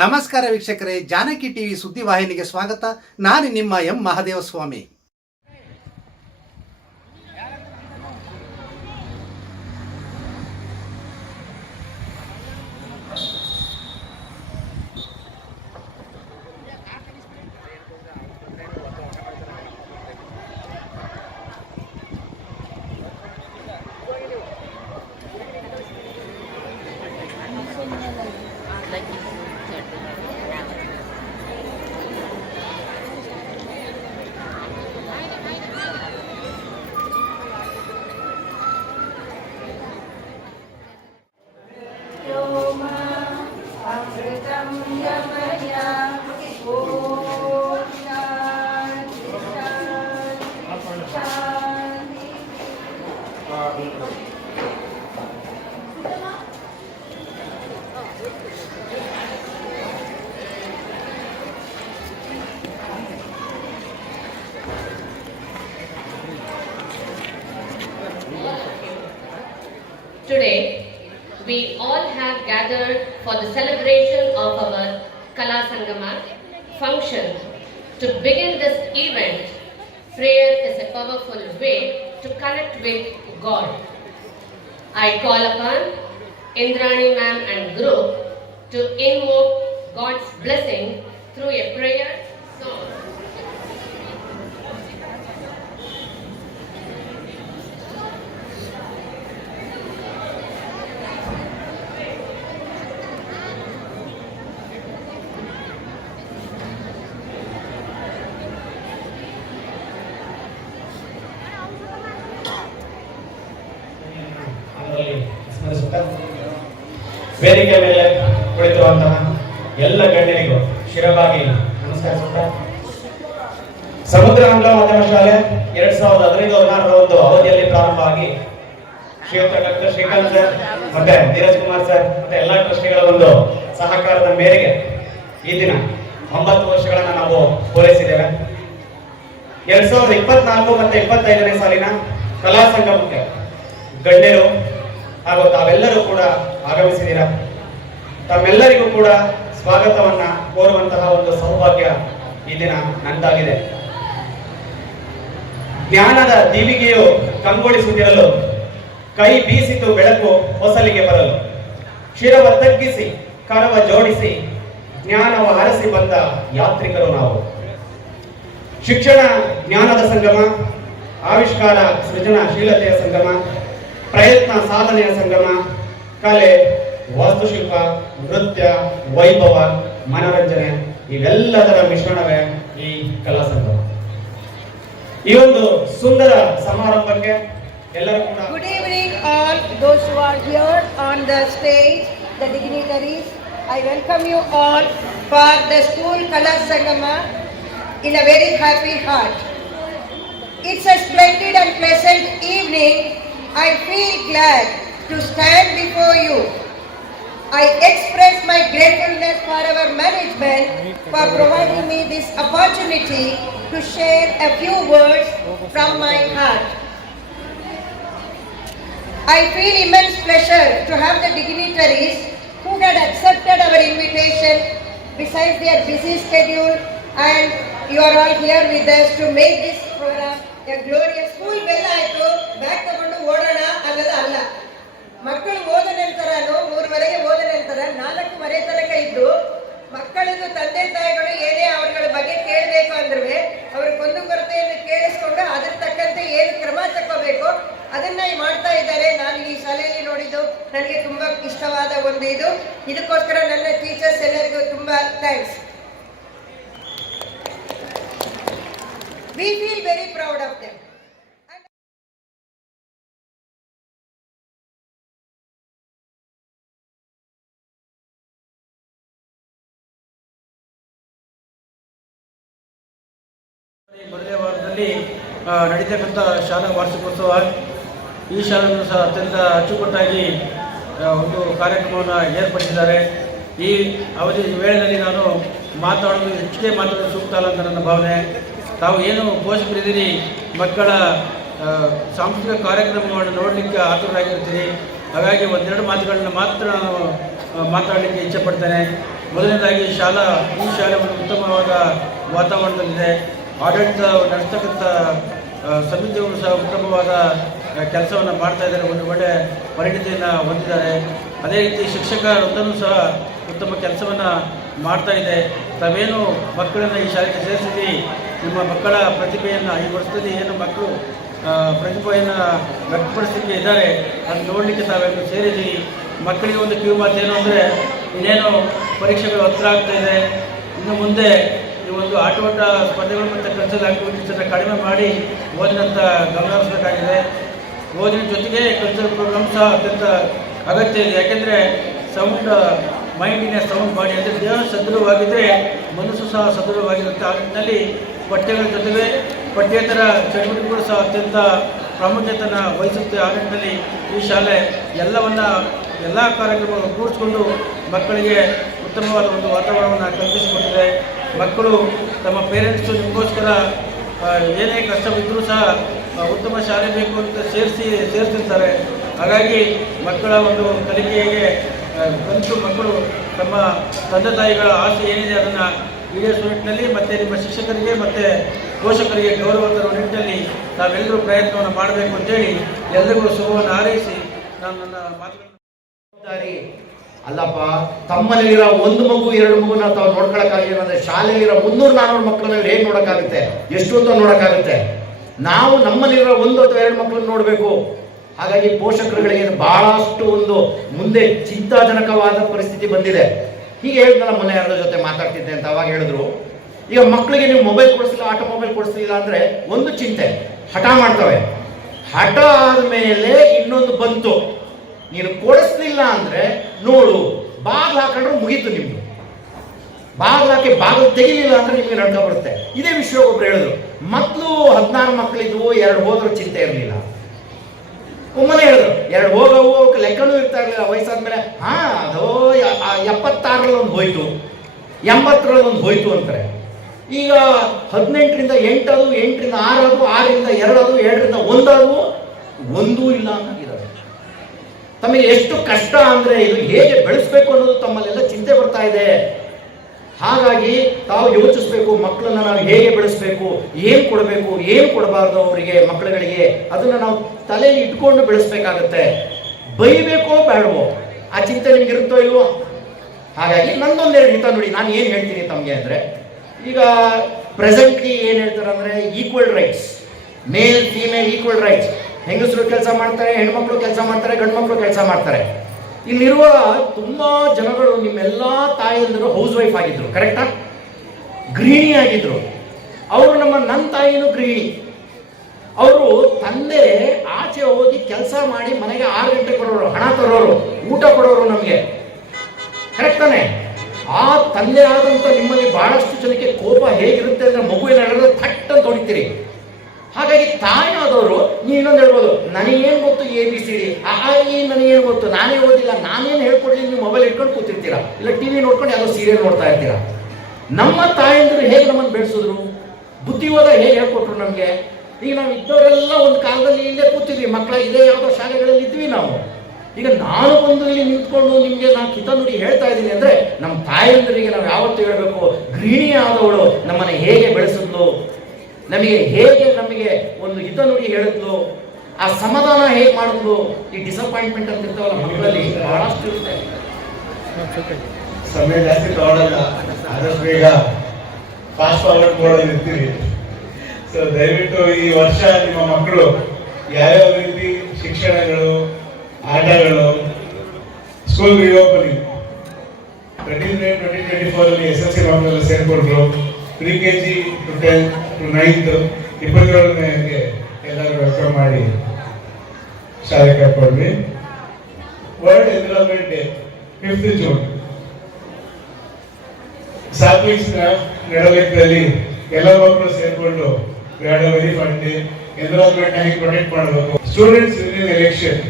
ನಮಸ್ಕಾರ ವೀಕ್ಷಕರೇ, ಜಾನಕಿ ಟಿವಿ ಸುದ್ದಿವಾಹಿನಿಗೆ ಸ್ವಾಗತ. ನಾನು ನಿಮ್ಮ M Mahadevaswamy. Today, we all have gathered for the celebration of our Kala Sangama function. To begin this event, prayer is a powerful way to connect with God. I call upon Indrani ma'am and group to invoke God's blessing through a prayer song. ವೇದಿಕೆ ಮೇಲೆ ಕುಳಿತಿರುವಂತಹ ಎಲ್ಲ ಗಣ್ಯರಿಗೂ ಶಿರವಾಗಿ ನಮಸ್ಕರಿಸುತ್ತಾ, ಸಮುದ್ರ ಆಂಗ್ಲ ಮಾಧ್ಯಮ ಶಾಲೆ 2015-16 ಒಂದು ಅವಧಿಯಲ್ಲಿ ಪ್ರಾರಂಭ ಆಗಿ ಶ್ರೀಯುತ ಡಾಕ್ಟರ್ ಶ್ರೀಕಾಂತ್ ಸರ್ ಮತ್ತೆ ಧೀರಜ್ ಕುಮಾರ್ ಸರ್ ಮತ್ತೆ ಎಲ್ಲಾ ಟ್ರಸ್ಟಿಗಳ ಒಂದು ಸಹಕಾರದ ಮೇರೆಗೆ ಈ ದಿನ 9 ವರ್ಷಗಳನ್ನ ನಾವು ಪೂರೈಸಿದ್ದೇವೆ. 2024 ಮತ್ತೆ 25ನೇ ಸಾಲಿನ ಕಲಾ ಸಂಗಮಕ್ಕೆ ಗಣ್ಯರು ಹಾಗೂ ತಾವೆಲ್ಲರೂ ಕೂಡ ಆಗಮಿಸಿದ್ದೀರಾ. ತಮ್ಮೆಲ್ಲರಿಗೂ ಕೂಡ ಸ್ವಾಗತವನ್ನ ಕೋರುವಂತಹ ಒಂದು ಸೌಭಾಗ್ಯ ಈ ದಿನ ನಂದಾಗಿದೆ. ಜ್ಞಾನದ ದೀವಿಗೆಯು ಕಂಗೊಳಿಸುತ್ತಿರಲು, ಕೈ ಬೀಸಿತು ಬೆಳಕು ಹೊಸಲಿಗೆ ಬರಲು, ಶಿರವ ತಗ್ಗಿಸಿ ಕರವ ಜೋಡಿಸಿ ಜ್ಞಾನವ ಹರಸಿ ಬಂದ ಯಾತ್ರಿಕರು ನಾವು. ಶಿಕ್ಷಣ ಜ್ಞಾನದ ಸಂಗಮ, ಆವಿಷ್ಕಾರ ಸೃಜನಶೀಲತೆಯ ಸಂಗಮ, ಪ್ರಯತ್ನ ಸಾಧನೆಯ ಸಂಗಮ, ಕಲೆ, ವಾಸ್ತುಶಿಲ್ಪ, ನೃತ್ಯ, ವೈಭವ, ಮನರಂಜನೆ ಇವೆಲ್ಲದರ ಮಿಶ್ರಣವೇ ಈ ಕಲಾ ಸಂಗಮ. ಈ ಒಂದು ಸುಂದರ ಸಮಾರಂಭಕ್ಕೆ ಎಲ್ಲರೂ ಕೂಡ Good evening all those who are here on the stage, the dignitaries. I welcome you all for the school Kala Sangama in a very happy heart. It's a splendid and pleasant evening. I feel glad to stand before you. I express my gratefulness for our management for providing me this opportunity to share a few words from my heart. I feel immense pleasure to have the dignitaries who had accepted our invitation besides their busy schedule, and you are all here with us to make this program a glorious. School bell ಆಯ್ತು, bag ತಗೊಂಡು ಓಡೋಣ ಅನ್ನೋದು ಅಲ್ಲ. ಮಕ್ಕಳು ಓದ ನಂತರನು 3:30 ಓದ ನಂತರ 4:30 ತನಕ ಇದ್ದು ಮಕ್ಕಳಿಗೂ ತಂದೆ ತಾಯಿಗಳು ಏನೇ ಅವರುಗಳ ಬಗ್ಗೆ ಕೇಳಬೇಕು ಅಂದ್ರೆ ಅವ್ರ ಕುಂದುಕೊರತೆಯನ್ನು ಕೇಳಿಸ್ಕೊಂಡು ಅದ್ರ ತಕ್ಕಂತೆ ಏನು ಕ್ರಮ ತಗೋಬೇಕು ಅದನ್ನ ಮಾಡ್ತಾ ಇದ್ದಾರೆ. ನಾನು ಈ ಶಾಲೆಯಲ್ಲಿ ನೋಡಿದ್ದು ನನಗೆ ತುಂಬಾ ಇಷ್ಟವಾದ ಒಂದು ಇದಕ್ಕೋಸ್ಕರ ನನ್ನ ಟೀಚರ್ಸ್ ಎಲ್ಲರಿಗೂ ತುಂಬಾ thanks. We feel very proud of them. ಮೊದಲನೇ ವಾರದಲ್ಲಿ ನಡೀತಕ್ಕಂಥ ಶಾಲಾ ವಾರ್ಷಿಕೋತ್ಸವ, ಈ ಶಾಲೆಯನ್ನು ಸಹ ಅತ್ಯಂತ ಅಚ್ಚುಕಟ್ಟಾಗಿ ಒಂದು ಕಾರ್ಯಕ್ರಮವನ್ನು ಏರ್ಪಡಿಸಿದ್ದಾರೆ. ಈ ಅವಧಿ ವೇಳೆಯಲ್ಲಿ ನಾನು ಹೆಚ್ಚಿಗೆ ಮಾತಾಡೋದು ಸೂಕ್ತ ಅಲ್ಲ ಅಂತ ನನ್ನ ಭಾವನೆ. ತಾವು ಏನು ಪೋಷಕರಿದ್ದೀರಿ, ಮಕ್ಕಳ ಸಾಂಸ್ಕೃತಿಕ ಕಾರ್ಯಕ್ರಮವನ್ನು ನೋಡಲಿಕ್ಕೆ ಆತುರರಾಗಿರ್ತೀರಿ. ಹಾಗಾಗಿ ಒಂದೆರಡು ಮಾತುಗಳನ್ನ ಮಾತ್ರ ನಾನು ಮಾತಾಡಲಿಕ್ಕೆ ಇಚ್ಛೆಪಡ್ತೇನೆ. ಮೊದಲನೇದಾಗಿ ಈ ಶಾಲೆ ಒಂದು ಉತ್ತಮವಾದ ವಾತಾವರಣದಲ್ಲಿದೆ. ಆಡಳಿತ ನಡೆಸ್ತಕ್ಕಂಥ ಸಮಿತಿಯವರು ಸಹ ಉತ್ತಮವಾದ ಕೆಲಸವನ್ನು ಮಾಡ್ತಾ ಇದ್ದಾರೆ, ಒಂದು ಒಳ್ಳೆಯ ಪರಿಣಿತಿಯನ್ನು ಹೊಂದಿದ್ದಾರೆ. ಅದೇ ರೀತಿ ಶಿಕ್ಷಕ ವೃಂದನೂ ಸಹ ಉತ್ತಮ ಕೆಲಸವನ್ನು ಮಾಡ್ತಾ ಇದೆ. ತಾವೇನು ಮಕ್ಕಳನ್ನು ಈ ಶಾಲೆಗೆ ಸೇರಿಸಿದ್ರಿ, ನಿಮ್ಮ ಮಕ್ಕಳ ಪ್ರತಿಭೆಯನ್ನು ಈ ವರ್ಷದಲ್ಲಿ ಏನು ಮಕ್ಕಳು ಪ್ರತಿಭೆಯನ್ನು ವ್ಯಕ್ತಪಡಿಸಲಿಕ್ಕೆ ಇದ್ದಾರೆ ಅದನ್ನು ನೋಡಲಿಕ್ಕೆ ತಾವೆಲ್ಲರೂ ಸೇರಿದ್ರಿ. ಮಕ್ಕಳಿಗೆ ಒಂದು ಕಿವಿ ಮಾತು ಏನು ಅಂದರೆ, ಇನ್ನೇನು ಪರೀಕ್ಷೆಗಳು ಹತ್ತಿರ ಆಗ್ತಾ ಇದೆ, ಇನ್ನು ಮುಂದೆ ಈ ಒಂದು ಆಟೋಟ ಸ್ಪರ್ಧೆಗಳು ಮತ್ತು ಕಲ್ಚರಲ್ ಆಕ್ಟಿವಿಟೀಸನ್ನು ಕಡಿಮೆ ಮಾಡಿ ಓದಿನಂತ ಗಮನ ಹರಿಸಬೇಕಾಗಿದೆ. ಓದಿನ ಜೊತೆಗೆ ಕಲ್ಚರಲ್ ಪ್ರೋಗ್ರಾಮ್ ಸಹ ಅತ್ಯಂತ ಅಗತ್ಯ ಇದೆ. ಯಾಕೆಂದರೆ sound mind in a sound body, ಅಂದರೆ ದೇಹ ಸದೃಢವಾಗಿದ್ದರೆ ಮನಸ್ಸು ಸಹ ಸದೃಢವಾಗಿರುತ್ತೆ. ಆ ನಿಟ್ಟಿನಲ್ಲಿ ಪಠ್ಯಗಳ ಜೊತೆಗೆ ಪಠ್ಯೇತರ ಚಟುವಟಿಕೆಗಳು ಸಹ ಅತ್ಯಂತ ಪ್ರಾಮುಖ್ಯತೆಯನ್ನು ವಹಿಸುತ್ತೆ. ಆ ನಿಟ್ಟಿನಲ್ಲಿ ಈ ಶಾಲೆ ಎಲ್ಲ ಕಾರ್ಯಕ್ರಮಗಳನ್ನು ಒಗ್ಗೂಡಿಸಿಕೊಂಡು ಮಕ್ಕಳಿಗೆ ಉತ್ತಮವಾದ ಒಂದು ವಾತಾವರಣವನ್ನು ಕಲ್ಪಿಸಿಕೊಟ್ಟಿದೆ. ಮಕ್ಕಳು ತಮ್ಮ ಪೇರೆಂಟ್ಸು ನಿಮಗೋಸ್ಕರ ಏನೇ ಕಷ್ಟವಿದ್ದರೂ ಸಹ ಉತ್ತಮ ಶಾಲೆ ಬೇಕು ಅಂತ ಸೇರಿಸಿರ್ತಾರೆ. ಹಾಗಾಗಿ ಮಕ್ಕಳ ಒಂದು ಕಲಿಕೆಗೆ ಕಲಿತು ಮಕ್ಕಳು ತಮ್ಮ ತಂದೆ ತಾಯಿಗಳ ಆಸೆ ಏನಿದೆ ಅದನ್ನು ಈಡೇರಿಸುವ ನಿಟ್ಟಿನಲ್ಲಿ ಮತ್ತು ನಿಮ್ಮ ಶಿಕ್ಷಕರಿಗೆ ಮತ್ತು ಪೋಷಕರಿಗೆ ಗೌರವ ತರುವ ನಿಟ್ಟಿನಲ್ಲಿ ತಾವೆಲ್ಲರೂ ಪ್ರಯತ್ನವನ್ನು ಮಾಡಬೇಕು ಅಂತೇಳಿ ಎಲ್ಲರಿಗೂ ಶುಭವನ್ನು ಹಾರೈಸಿ ನಾನು ನನ್ನ ಮಾತುಗಳನ್ನು ಅಲ್ಲಪ್ಪ, ತಮ್ಮಲ್ಲಿರೋ ಒಂದು ಮಗು ಎರಡು ಮಗುನ ತಾವು ನೋಡ್ಕೊಳಕ್ಕಾಗಿಲ್ಲ ಅಂದ್ರೆ ಶಾಲೆಯಲ್ಲಿರೋ 300-400 ಮಕ್ಕಳನ್ನ ಹೇಗೆ ನೋಡೋಕ್ಕಾಗುತ್ತೆ? ಎಷ್ಟು ಅಂತ ನೋಡೋಕ್ಕಾಗುತ್ತೆ? ನಾವು ನಮ್ಮಲ್ಲಿರೋ 1 ಅಥವಾ 2 ಮಕ್ಕಳನ್ನ ನೋಡಬೇಕು. ಹಾಗಾಗಿ ಪೋಷಕರುಗಳಿಗೆ ಬಹಳಷ್ಟು ಒಂದು ಮುಂದೆ ಚಿಂತಾಜನಕವಾದ ಪರಿಸ್ಥಿತಿ ಬಂದಿದೆ. ಹೀಗೆ ಹೇಳಿದ್ನಲ್ಲ, ಮೊನ್ನೆ ಯಾರ ಜೊತೆ ಮಾತಾಡ್ತಿದ್ದೆ ಅಂತ ಅವಾಗ ಹೇಳಿದ್ರು, ಈಗ ಮಕ್ಕಳಿಗೆ ನೀವು ಮೊಬೈಲ್ ಕೊಡಿಸಲಿಲ್ಲ, ಆಟೋಮೊಬೈಲ್ ಕೊಡಿಸಲಿಲ್ಲ ಅಂದ್ರೆ ಒಂದು ಚಿಂತೆ, ಹಠ ಮಾಡ್ತವೆ. ಹಠ ಆದ್ಮೇಲೆ ಇನ್ನೊಂದು ಬಂತು, ನೀನು ಕೊಡಿಸ್ಲಿಲ್ಲ ಅಂದ್ರೆ ನೋಡು ಬಾಗಿಲು ಹಾಕೊಂಡ್ರೆ ಮುಗೀತು ನಿಮ್ದು. ಬಾಗಿಲು ಹಾಕಿ ಬಾಗಿಲು ತೆಗಿಲಿಲ್ಲ ಅಂದ್ರೆ ನಿಮ್ಗೆ ನಡ್ಕ ಬರುತ್ತೆ. ಇದೇ ವಿಷಯ ಒಬ್ರು ಹೇಳಿದ್ರು, ಮಕ್ಕಳು 16 ಮಕ್ಕಳಿದ್ವು, 2 ಹೋದ್ರು ಚಿಂತೆ ಇರಲಿಲ್ಲ. ಒಮ್ಮನೆ ಹೇಳಿದ್ರು 2 ಹೋಗವು ಲೆಕ್ಕನೂ ಇರ್ತಾ ಇರಲಿಲ್ಲ. ವಯಸ್ಸಾದ್ಮೇಲೆ ಅದು 76ರಲ್ಲಿ ಒಂದು ಹೋಯ್ತು, 80ರಲ್ಲಿ ಒಂದು ಹೋಯ್ತು ಅಂತಾರೆ. ಈಗ 18ರಿಂದ 8 ಅದು, 8ರಿಂದ 6 ಅದು, 6ರಿಂದ 2 ಅದು, 2ರಿಂದ 1 ಅದು, ಒಂದೂ ಇಲ್ಲ ಅಂತಾಗಿದ್ದಾರೆ. ತಮಗೆ ಎಷ್ಟು ಕಷ್ಟ ಅಂದ್ರೆ ಇದು ಹೇಗೆ ಬೆಳೆಸ್ಬೇಕು ಅನ್ನೋದು ತಮ್ಮಲ್ಲೆಲ್ಲ ಚಿಂತೆ ಬರ್ತಾ ಇದೆ. ಹಾಗಾಗಿ ತಾವು ಯೋಚಿಸ್ಬೇಕು, ಮಕ್ಕಳನ್ನ ನಾವು ಹೇಗೆ ಬೆಳೆಸ್ಬೇಕು, ಏನು ಕೊಡಬೇಕು, ಏನು ಕೊಡಬಾರ್ದು ಅವರಿಗೆ, ಮಕ್ಕಳುಗಳಿಗೆ, ಅದನ್ನ ನಾವು ತಲೆಯಲ್ಲಿ ಇಟ್ಕೊಂಡು ಬೆಳೆಸ್ಬೇಕಾಗತ್ತೆ. ಬೈಬೇಕೋ ಬೇಡವೋ ಆ ಚಿಂತೆ ನಿಮ್ಗೆ ಇರುತ್ತೋ ಇಲ್ವೋ? ಹಾಗಾಗಿ ನಂದೊಂದೆರಡು ಹಿತ ನೋಡಿ, ನಾನು ಏನು ಹೇಳ್ತೀನಿ ತಮಗೆ ಅಂದ್ರೆ, ಈಗ ಪ್ರೆಸೆಂಟ್ಲಿ ಏನು ಹೇಳ್ತಾರೆ ಅಂದ್ರೆ ಈಕ್ವಲ್ ರೈಟ್ಸ್, ಮೇಲ್ ಫೀಮೇಲ್ ಈಕ್ವಲ್ ರೈಟ್ಸ್. ಹೆಂಗಸರು ಕೆಲಸ ಮಾಡ್ತಾರೆ, ಹೆಣ್ಮಕ್ಳು ಕೆಲಸ ಮಾಡ್ತಾರೆ, ಗಂಡು ಮಕ್ಕಳು ಕೆಲಸ ಮಾಡ್ತಾರೆ. ಇಲ್ಲಿರುವ ತುಂಬಾ ಜನಗಳು ನಿಮ್ಮೆಲ್ಲ ತಾಯಿಯಂದರು ಹೌಸ್ ವೈಫ್ ಆಗಿದ್ರು, ಕರೆಕ್ಟಾ? ಗೃಹಿಣಿ ಆಗಿದ್ರು. ಅವರು ನನ್ನ ತಾಯಿನೂ ಗೃಹಿಣಿ. ಅವರು ತಂದೆ ಆಚೆ ಹೋಗಿ ಕೆಲಸ ಮಾಡಿ ಮನೆಗೆ 6 ಗಂಟೆ ಕೊಡೋರು, ಹಣ ತರೋರು, ಊಟ ಕೊಡೋರು ನಮಗೆ, ಕರೆಕ್ಟ್ ತಾನೆ? ಆ ತಂದೆ ಆದಂತ ನಿಮ್ಮಲ್ಲಿ ಬಹಳಷ್ಟು ಜನಕ್ಕೆ ಕೋಪ ಹೇಗಿರುತ್ತೆ ಅಂದ್ರೆ ಮಗುವಿನ ಹೇಳಿದ್ರೆ ಥಟ್ ಅಂತ ಹೊಡಿತೀರಿ. ಹಾಗಾಗಿ ತಾಯಿ ಆದವರು ನೀವು ಇನ್ನೊಂದು ಹೇಳ್ಬೋದು, ನನಗೇನು ಗೊತ್ತು ABCD, ನನಗೇನು ಗೊತ್ತು, ನಾನೇ ಓದಿಲ್ಲ, ನಾನೇನು ಹೇಳ್ಕೊಡ್ಲಿ, ನೀವು ಮೊಬೈಲ್ ಇಟ್ಕೊಂಡು ಕೂತಿರ್ತೀರಾ, ಇಲ್ಲ ಟಿವಿ ನೋಡ್ಕೊಂಡು ಯಾವುದೋ ಸೀರಿಯಲ್ ನೋಡ್ತಾ ಇರ್ತೀರಾ. ನಮ್ಮ ತಾಯಂದಿರು ಹೇಗೆ ನಮ್ಮನ್ನು ಬೆಳೆಸಿದ್ರು, ಬುದ್ಧಿವಾದ ಹೇಗೆ ಹೇಳ್ಕೊಟ್ರು ನಮಗೆ. ಈಗ ನಾವು ಇದ್ದವರೆಲ್ಲ ಒಂದು ಕಾಲದಲ್ಲಿ ಇಲ್ಲೇ ಕೂತಿದ್ವಿ, ಮಕ್ಕಳ ಇದೇ ಯಾವುದೋ ಶಾಲೆಗಳಲ್ಲಿ ಇದ್ವಿ ನಾವು. ಈಗ ನಾನು ಬಂದು ಇಲ್ಲಿ ನಿಂತ್ಕೊಂಡು ನಿಮಗೆ ನಾನು ಕಿತ ನುಡಿ ಹೇಳ್ತಾ ಇದ್ದೀನಿ ಅಂದ್ರೆ ನಮ್ಮ ತಾಯಂದಿರಿಗೆ ನಾವು ಯಾವತ್ತೂ ಹೇಳಬೇಕು, ಗೃಹಿಣಿ ಆದವಳು ನಮ್ಮನ್ನು ಹೇಗೆ ಬೆಳೆಸಿದ್ಲು, ನಮಗೆ ಒಂದು ಹಿತ ನುಡಿ ಹೇಳಿದ್ಲು, ಆ ಸಮಾಧಾನ ಹೇಗೆ ಮಾಡಿದ್ಲು. ಈ ಡಿಸಪಾಯಿಂಟ್ಮೆಂಟ್ ಅಂತ ಇರ್ತಾವಲ್ಲ ಮಕ್ಕಳಲ್ಲಿ ಬಹಳಷ್ಟು ಇರುತ್ತೆ. ಸಮಯ ಜಾಸ್ತಿ ತಗೊಳ್ಳಲ್ಲ, ಆದಷ್ಟು ಬೇಗ ಫಾಸ್ಟ್ ಫಾರ್ವರ್ಡ್ ಮಾಡೋದಿರ್ತೀರಿ. ಸೊ ದಯವಿಟ್ಟು ಈ ವರ್ಷ ನಿಮ್ಮ ಮಕ್ಕಳು ಯಾವ್ಯಾವ ರೀತಿ ಶಿಕ್ಷಣಗಳು, ಆಟಗಳು, ಸ್ಕೂಲ್ ರಿಓಪನಿಂಗ್ 2024 SSC ಮಕ್ಕಳೆಲ್ಲ ಸೇರ್ಕೊಂಡ್ರು. pre-KG to 10th to 9th 27ನೇ ಎಲ್ಲರೂ ವೆಲ್ಕಮ್ ಮಾಡಿ ಶಾಲೆ ಕರ್ಕೊಂಡ್ವಿ. World environment day 5th June. ಸಾತ್ವಿಕ್ಸ್ ನಡವಳಿಕೆಯಲ್ಲಿ ಎಲ್ಲ ಮಕ್ಕಳು ಸೇರ್ಕೊಂಡು ವೆರಿ ಫನ್ ಡೇ. ಎನ್ವಿರಾನ್ಮೆಂಟ್ ಹೇಗೆ ಪ್ರೊಟೆಕ್ಟ್ ಮಾಡಬೇಕು. ಸ್ಟೂಡೆಂಟ್ಸ್ ಇನ್ ಎಲೆಕ್ಷನ್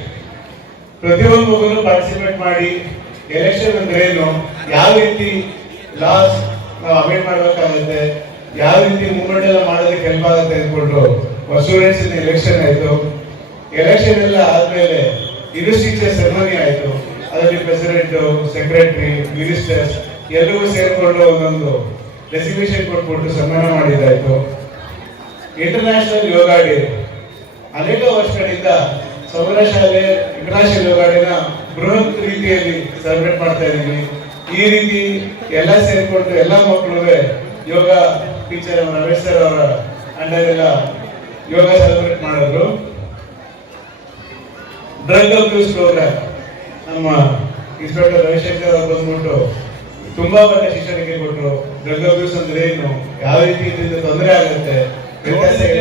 ಪ್ರತಿಯೊಂದು ಮಗುನು ಪಾರ್ಟಿಸಿಪೇಟ್ ಮಾಡಿ. ಎಲೆಕ್ಷನ್ ಅಂದ್ರೆ ಏನು, ಯಾವ ರೀತಿ ಲಾಸ್ ನಾವು ಅವೇಟ್ ಮಾಡಬೇಕಾಗುತ್ತೆ, ಯಾವ ರೀತಿ ಮೂವ್ಮೆಂಟ್ ಎಲ್ಲ ಮಾಡೋದಕ್ಕೆ ಹೆಲ್ಪ್ ಆಗುತ್ತೆ ಅಂದ್ಕೊಂಡು ಸ್ಟೂಡೆಂಟ್ಸ್ ಇನ್ ಎಲೆಕ್ಷನ್ ಆಯ್ತು. ಎಲೆಕ್ಷನ್ ಎಲ್ಲ ಆದ್ಮೇಲೆ ಇನ್ವೆಸ್ಟಿಚರ್ ಸೆರೆಮನಿ ಆಯ್ತು. ಅದರಲ್ಲಿ ಪ್ರೆಸಿಡೆಂಟ್, ಸೆಕ್ರೆಟರಿ, ಮಿನಿಸ್ಟರ್ಸ್ ಎಲ್ಲರಿಗೂ ಸೇರಿಕೊಂಡು ಒಂದೊಂದು ಡೆಸಿಗ್ನೇಷನ್ ಕೊಟ್ಬಿಟ್ಟು ಸನ್ಮಾನ ಮಾಡಿದ್ದಾಯ್ತು. ಇಂಟರ್ನ್ಯಾಷನಲ್ ಯೋಗ ಡೇ ಅನೇಕ ವರ್ಷಗಳಿಂದ ಸಮುದ್ರ ಶಾಲೆ ಇಂಟರ್ನ್ಯಾಷನಲ್ ಯೋಗ ಡೇನ ಬೃಹತ್ ರೀತಿಯಲ್ಲಿ ಸೆಲೆಬ್ರೇಟ್ ಮಾಡ್ತಾ ಇದ್ದೀವಿ. ಈ ರೀತಿ ಎಲ್ಲ ಸೇರಿಕೊಂಡು ಎಲ್ಲ ಮಕ್ಕಳು ಯೋಗ ಟೀಚರ್ ರಮೇಶ್ ಸರ್ ಅವರ ಅಂಡರ್ ಎಲ್ಲ ಯೋಗ ಸೆಲೆಬ್ರೇಟ್ ಮಾಡಿದ್ರು. ಡ್ರಗ್ ಅಬ್ಯೂಸ್ ಪ್ರೋಗ್ರಾಮ್ ನಮ್ಮ ಇನ್ಸ್ಪೆಕ್ಟರ್ ರವಿಶಂಕರ್ ಅವರು ಬಂದ್ಬಿಟ್ಟು ತುಂಬಾ ಒಳ್ಳೆ ಶಿಕ್ಷಣಕ್ಕೆ ಕೊಟ್ಟರು. ಡ್ರಗ್ ಅಬ್ಯೂಸ್ ಅಂದ್ರೆ ಏನು, ಯಾವ ರೀತಿ ಇದರಿಂದ ತೊಂದರೆ ಆಗುತ್ತೆ,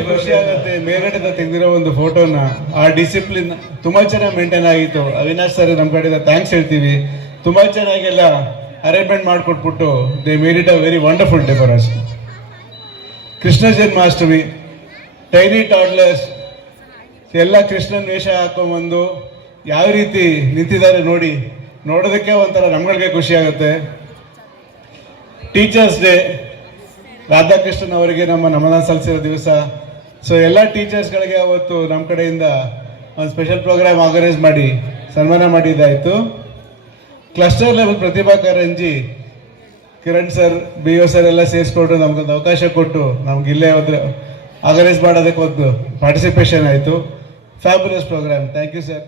ಖುಷಿ ಆಗುತ್ತೆ. ಮೇಲ್ಗಡೆಯಿಂದ ತೆಗೆದಿರೋ ಒಂದು ಫೋಟೋನ ಆ ಡಿಸಿಪ್ಲಿನ್ ತುಂಬಾ ಚೆನ್ನಾಗಿ ಮೇಂಟೈನ್ ಆಗಿತ್ತು. ಅವಿನಾಶ್ ಸರ್ ನಮ್ಮ ಕಡೆಯಿಂದ ಥ್ಯಾಂಕ್ಸ್ ಹೇಳ್ತೀವಿ. ತುಂಬಾ ಚೆನ್ನಾಗೆಲ್ಲ ಅರೇಂಜ್ಮೆಂಟ್ ಮಾಡಿಕೊಟ್ಬಿಟ್ಟು they made it a very wonderful day for us. Krishna Janmashtami, tiny toddlers ಎಲ್ಲ ಕೃಷ್ಣನ್ ವೇಷ ಹಾಕೊಂಡ್ಬಂದು ಯಾವ ರೀತಿ ನಿಂತಿದ್ದಾರೆ ನೋಡೋದಕ್ಕೆ ಒಂಥರ ನಮ್ಗಳಿಗೆ ಖುಷಿ ಆಗುತ್ತೆ. ಟೀಚರ್ಸ್ ಡೇ, ರಾಧಾಕೃಷ್ಣನ್ ಅವರಿಗೆ ನಮ್ಮ ನಮನ ಸಲ್ಲಿಸಿರೋ ದಿವಸ. ಸೊ ಎಲ್ಲ ಟೀಚರ್ಸ್ಗಳಿಗೆ ಅವತ್ತು ನಮ್ಮ ಕಡೆಯಿಂದ ಒಂದು ಸ್ಪೆಷಲ್ ಪ್ರೋಗ್ರಾಮ್ ಆರ್ಗನೈಸ್ ಮಾಡಿ ಸನ್ಮಾನ ಮಾಡಿದ್ದಾಯಿತು. Cluster level Pratibha Karanji Kiran sir, BO sir ಎಲ್ಲ ಸೇರಿಸ್ಕೊಂಡು ನಮಗೊಂದು ಅವಕಾಶ ಕೊಟ್ಟು ನಮ್ಗೆ ಇಲ್ಲೇ ಒಂದು ಆರ್ಗನೈಸ್ ಮಾಡೋದಕ್ಕೆ ಒಂದು ಪಾರ್ಟಿಸಿಪೇಷನ್ ಆಯಿತು. Fabulous program. Thank you sir.